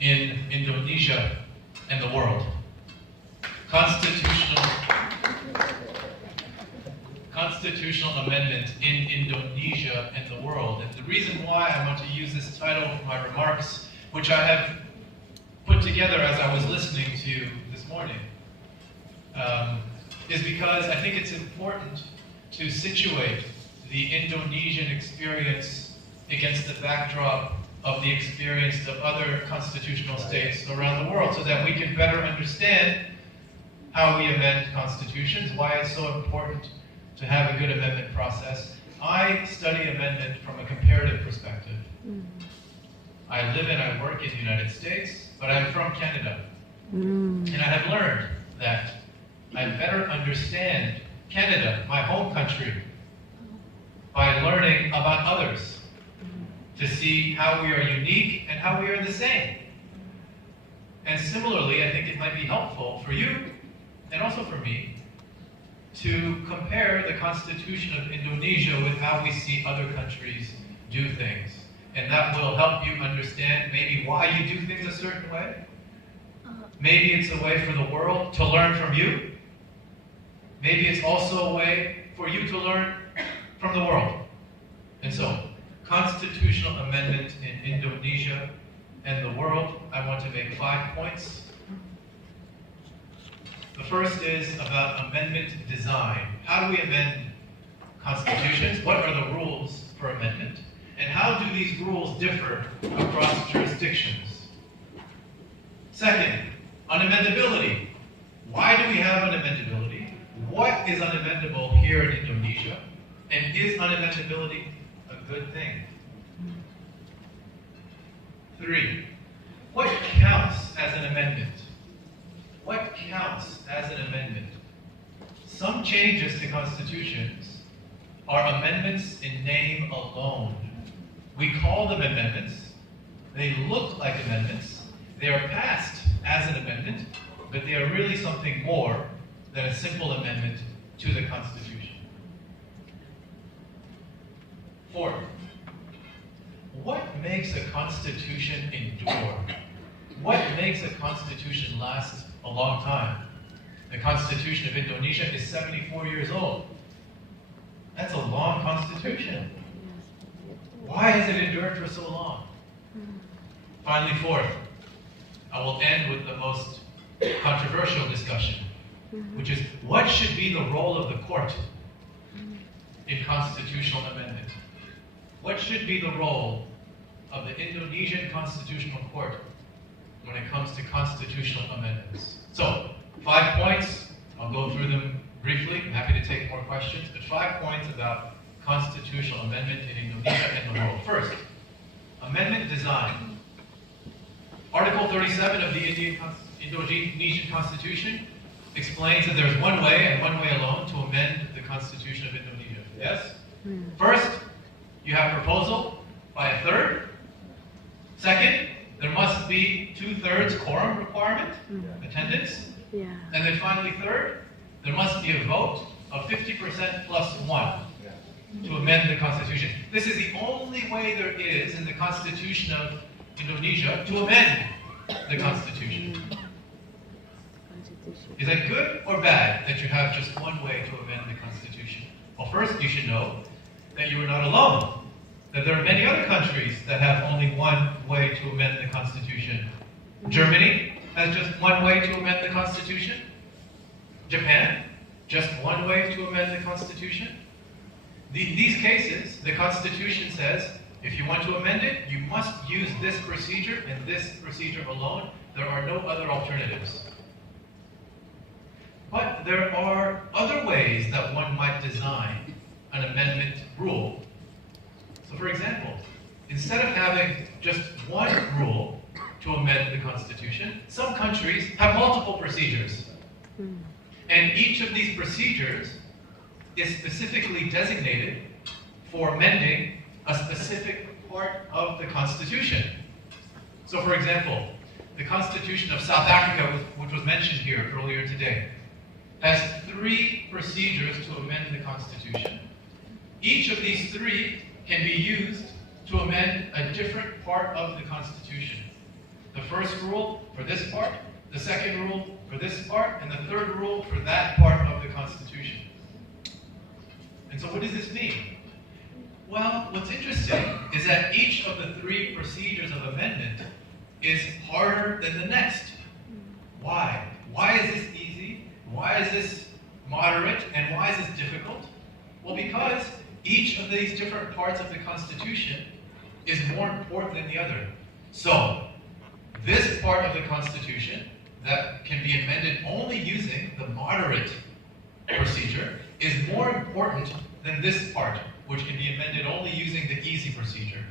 in Indonesia and the world. Constitutional amendment in Indonesia and the world. And the reason why I want to use this title for my remarks, which I have put together as I was listening to you this morning, is because I think it's important to situate the Indonesian experience against the backdrop of the experience of other constitutional states around the world, so that we can better understand how we amend constitutions, why it's so important to have a good amendment process. I study amendment from a comparative perspective. I live and I work in the United States, but I'm from Canada. And I have learned that I better understand Canada, my home country, by learning about others, to see how we are unique and how we are the same. And similarly, I think it might be helpful for you, and also for me, to compare the Constitution of Indonesia with how we see other countries do things. And that will help you understand maybe why you do things a certain way. Maybe it's a way for the world to learn from you. Maybe it's also a way for you to learn from the world. And so, constitutional amendment in Indonesia and the world, I want to make 5 points. The first is about amendment design. How do we amend constitutions? What are the rules for amendment? And how do these rules differ across jurisdictions? Second, unamendability. Why do we have unamendability? What is unamendable here in Indonesia? And is unamendability a good thing? 3, what counts as an amendment? What counts as an amendment? Some changes to constitutions are amendments in name alone. We call them amendments. They look like amendments. They are passed as an amendment, but they are really something more than a simple amendment to the Constitution. 4, what makes a constitution endure? What makes a constitution last a long time? The Constitution of Indonesia is 74 years old. That's a long constitution. Why has it endured for so long? Finally, 4th, I will end with the most controversial discussion, which is what should be the role of the court in constitutional amendment? What should be the role of the Indonesian Constitutional Court when it comes to constitutional amendments? So, 5 points. I'll go through them briefly. I'm happy to take more questions, but 5 points about constitutional amendment in Indonesia and the world. First, amendment design. Article 37 of the Indonesian Constitution explains that there's one way and one way alone to amend the Constitution of Indonesia. Yes? First, you have proposal by a third. Second, there must be 2/3 quorum requirement, attendance. And then finally, third, there must be a vote of 50% plus 1 to amend the Constitution. This is the only way there is in the Constitution of Indonesia to amend the Constitution. Is that good or bad that you have just one way to amend the Constitution? Well, first you should know that you are not alone. That there are many other countries that have only one way to amend the Constitution. Germany has just one way to amend the Constitution. Japan, just one way to amend the Constitution. These cases, the Constitution says, if you want to amend it, you must use this procedure and this procedure alone. There are no other alternatives. But there are other ways that one might design an amendment rule. So for example, instead of having just one rule to amend the Constitution, some countries have multiple procedures. And each of these procedures is specifically designated for amending a specific part of the Constitution. So for example, the Constitution of South Africa, which was mentioned here earlier today, has 3 procedures to amend the Constitution. Each of these 3 can be used to amend a different part of the Constitution. The first rule for this part, the second rule for this part, and the third rule for that part of the Constitution. And so what does this mean? Well, what's interesting is that each of the three procedures of amendment is harder than the next. Why? Why is this easy? Why is this moderate? And why is this difficult? Well, because each of these different parts of the Constitution is more important than the other. So, this part of the Constitution that can be amended only using the moderate procedure is more important than this part, which can be amended only using the easy procedure.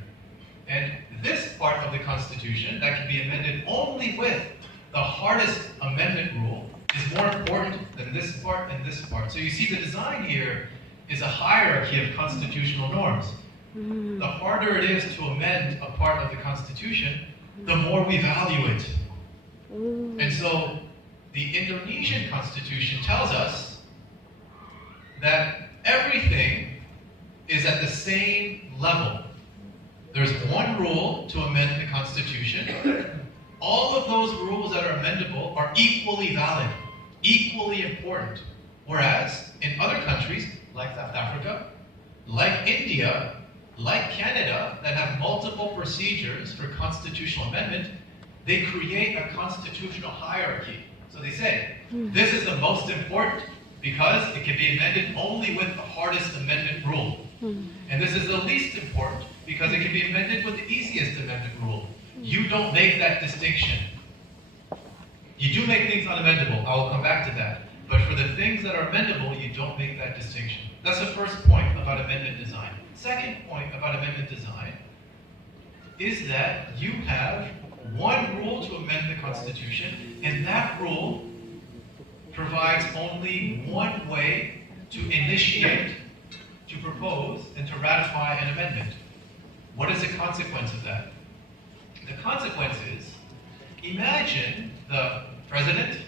And this part of the Constitution that can be amended only with the hardest amendment rule is more important than this part and this part. So you see the design here is a hierarchy of constitutional norms. The harder it is to amend a part of the Constitution, the more we value it. And so the Indonesian Constitution tells us that everything is at the same level. There's one rule to amend the Constitution. All of those rules that are amendable are equally valid, equally important. Whereas in other countries, like South Africa, like India, like Canada, that have multiple procedures for constitutional amendment, they create a constitutional hierarchy. So they say, this is the most important because it can be amended only with the hardest amendment rule. And this is the least important because it can be amended with the easiest amendment rule. You don't make that distinction. You do make things unamendable. I will come back to that. But for the things that are amendable, you don't make that distinction. That's the first point about amendment design. Second point about amendment design is that you have one rule to amend the Constitution, and that rule provides only one way to initiate, to propose, and to ratify an amendment. What is the consequence of that? The consequence is, imagine the president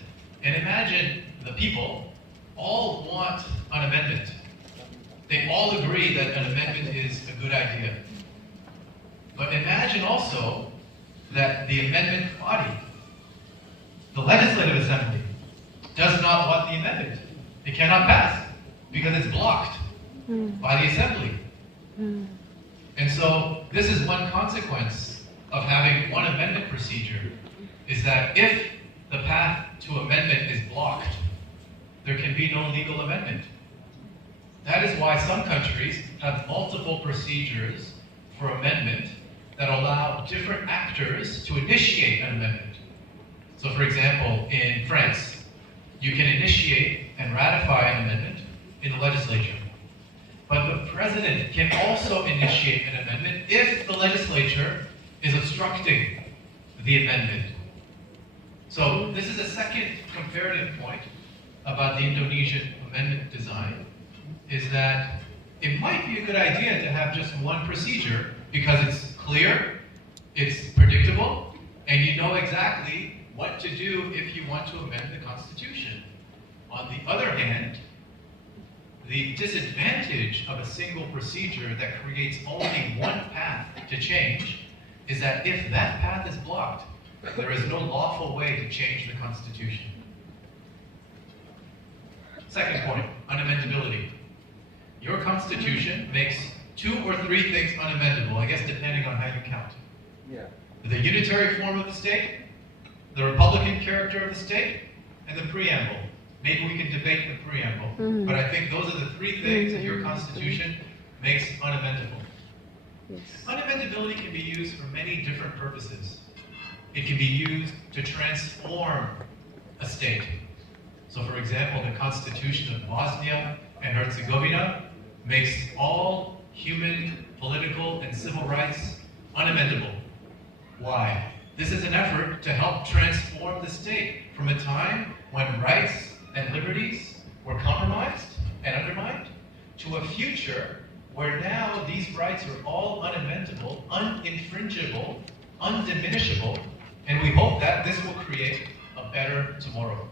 and imagine the people all want an amendment. They all agree that an amendment is a good idea. But imagine also that the amendment body, the legislative assembly, does not want the amendment. It cannot pass because it's blocked by the assembly. And so this is one consequence of having one amendment procedure, is that if the path to amendment is blocked, there can be no legal amendment. That is why some countries have multiple procedures for amendment that allow different actors to initiate an amendment. So for example, in France, you can initiate and ratify an amendment in the legislature. But the president can also initiate an amendment if the legislature is obstructing the amendment. So this is a second comparative point about the Indonesian amendment design, is that it might be a good idea to have just one procedure because it's clear, it's predictable, and you know exactly what to do if you want to amend the Constitution. On the other hand, the disadvantage of a single procedure that creates only one path to change is that if that path is blocked, there is no lawful way to change the Constitution. Second point, unamendability. Your Constitution makes 2 or 3 things unamendable, I guess depending on how you count. The unitary form of the state, the Republican character of the state, and the preamble. Maybe we can debate the preamble, but I think those are the 3 things that your Constitution makes unamendable. Unamendability can be used for many different purposes. It can be used to transform a state. So for example, the Constitution of Bosnia and Herzegovina makes all human, political, and civil rights unamendable. Why? This is an effort to help transform the state from a time when rights and liberties were compromised and undermined to a future where now these rights are all unamendable, uninfringible, undiminishable, and we hope that this will create a better tomorrow.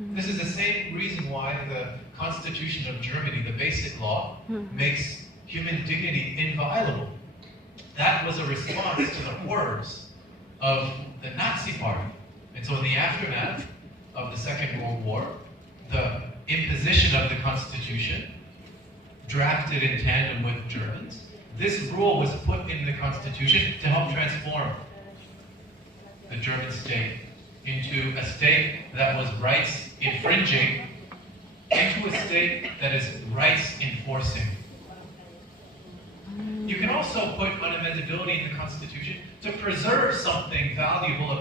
This is the same reason why the Constitution of Germany, the Basic Law, makes human dignity inviolable. That was a response to the horrors of the Nazi Party. And so in the aftermath of the Second World War, the imposition of the Constitution, drafted in tandem with Germans, this rule was put in the Constitution to help transform the German state into a state that was rights infringing into a state that is rights enforcing. You can also put unamendability in the Constitution to preserve something valuable